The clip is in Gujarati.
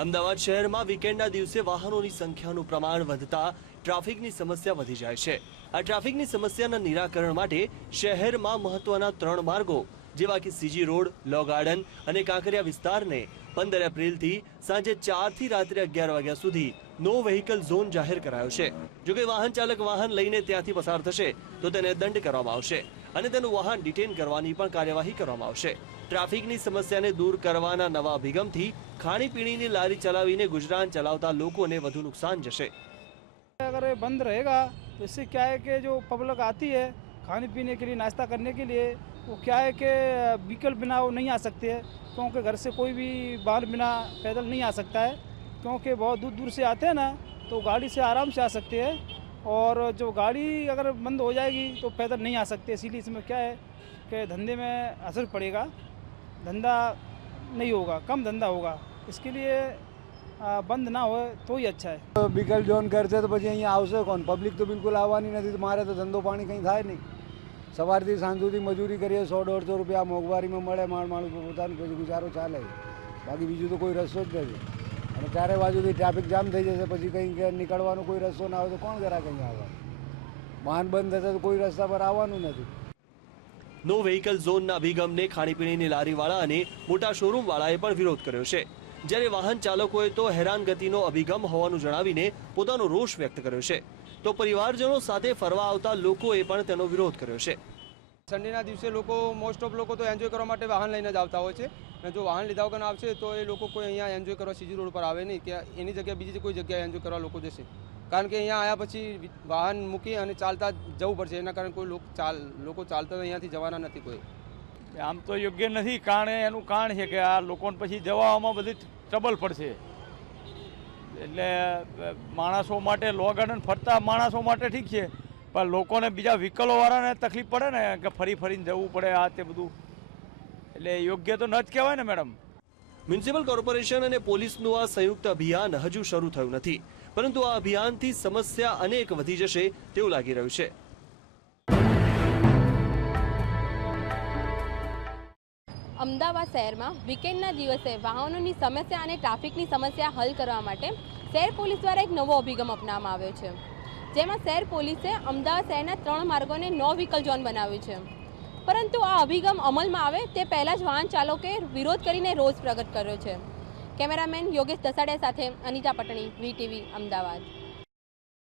અમદાવાદ શહેરમાં વીકેન્ડના દિવસે વાહનોની સંખ્યાનું પ્રમાણ વધતા ટ્રાફિકની સમસ્યા વધી જાય છે। આ ટ્રાફિકની સમસ્યાના નિરાકરણ માટે શહેરમાં મહત્વના 3 માર્ગો જેવા કે સીજી રોડ, લો ગાર્ડન અને કાંકરિયા વિસ્તારને 15 એપ્રિલથી સાંજે 4 થી રાત્રે 11 વાગ્યા સુધી નો વ્હીકલ ઝોન જાહેર કરાયો છે। જો કે વાહન ચાલક વાહન લઈને ત્યાંથી પસાર થશે તો તેને દંડ કરવામાં આવશે અને તેનું વાહન ડિટેન કરવાની પણ કાર્યવાહી કરવામાં આવશે। ટ્રાફિકની સમસ્યાને દૂર કરવાના નવા અભિગમથી ખાણીપીણીની લારી ચલાવીને ગુજરાન ચલાવતા લોકોને વધુ નુકસાન જશે। अगर ये बंद रहेगा तो इससे क्या है कि जो पब्लिक आती है खाने पीने के लिए, नाश्ता करने के लिए, वो क्या है कि व्हीकल बिना वो नहीं आ सकते हैं, क्योंकि घर से कोई भी बाहर बिना पैदल नहीं आ सकता है, क्योंकि बहुत दूर दूर से आते हैं ना, तो गाड़ी से आराम से आ सकते हैं। और जो गाड़ी अगर बंद हो जाएगी तो पैदल नहीं आ सकते। इसीलिए इसमें क्या है कि धंधे में असर पड़ेगा, धंधा नहीं होगा, कम धंधा होगा। इसके लिए बंद ना हो तो ही अच्छा है। व्हीकल जोन करते तो પછી અહીંયા આવશે કોણ? પબ્લિક તો બિલકુલ આવવાની નથી। મારે તો ધંધો પાણી કંઈ થાય નહીં। સવારથી સાંજ સુધી મજૂરી કરીએ, 100-150 રૂપિયા મોંઘવારીમાં મળે, માણસ પોતાનું પછી ગુજારો ચાલે, બાકી બીજું તો કોઈ રસ્તો જ નથી। અને ચારે બાજુથી ટ્રાફિક જામ થઈ જશે, પછી કંઈ નીકળવાનો કોઈ રસ્તો ના આવે તો કોણ ઘરા કંઈ આવે? વાહન બંધ થશે તો કોઈ રસ્તા પર આવવાનું નથી। નો વ્હીકલ ઝોનના અભિગમને ખાણીપીણીની લારીવાળા અને મોટા શોરૂમવાળાએ પણ વિરોધ કર્યો છે, જ્યારે વાહન ચાલકોએ તો હેરાનગતિનો અભિગમ હોવાનું જણાવીને પોતાનો રોષ વ્યક્ત કર્યો છે, તો પરિવારજનો સાથે ફરવા આવતા લોકોએ પણ તેનો વિરોધ કર્યો છે। સન્ડેના દિવસે લોકો મોસ્ટ ઓફ લોકો તો એન્જોય કરવા માટે વાહન લઈને જ આવતા હોય છે, અને જો વાહન લીધા વગર આવશે તો એ લોકો કોઈ અહીંયા એન્જોય કરવા સીજી રોડ પર આવે નહીં, કે એની જગ્યાએ બીજી કોઈ જગ્યાએ એન્જોય કરવા લોકો જશે, કારણ કે અહીંયા આવ્યા પછી વાહન મૂકી અને ચાલતા જવું પડશે। એના કારણે કોઈ લોકો ચાલતા અહીંયાથી જવાના નથી કોઈ। આમ તો યોગ્ય નથી, કારણ એનું કારણ છે કે આ લોકોને પછી જવામાં બધી ટ્રબલ પડશે, એટલે માણસો માટે લો ગાર્ડન ફરતા માણસો માટે ઠીક છે, પણ લોકોને બીજા વ્હીકલોવાળાને તકલીફ પડે ને, કે ફરીને જવું પડે આ તે બધું, એટલે યોગ્ય તો ન જ કહેવાય ને મેડમ। મ્યુનિસિપલ કોર્પોરેશન અને પોલીસનું આ સંયુક્ત અભિયાન હજુ શરૂ થયું નથી, પરંતુ આ અભિયાનથી સમસ્યા અનેક વધી જશે તેવું લાગી રહ્યું છે। અમદાવાદ શહેરમાં વીકેન્ડના દિવસે વાહનોની સમસ્યા અને ટ્રાફિકની સમસ્યા હલ કરવા માટે શહેર પોલીસ દ્વારા એક નવો અભિગમ અપનાવવામાં આવ્યો છે, જેમાં શહેર પોલીસે અમદાવાદ શહેરના 3 માર્ગોને નો વ્હીકલ ઝોન બનાવ્યું છે। પરંતુ આ અભિગમ અમલમાં આવે તે પહેલાં જ વાહન ચાલકોએ વિરોધ કરીને રોષ પ્રગટ કર્યો છે। કેમેરામેન યોગેશ દસાડિયા સાથે અનિતા પટણી, VTV, અમદાવાદ।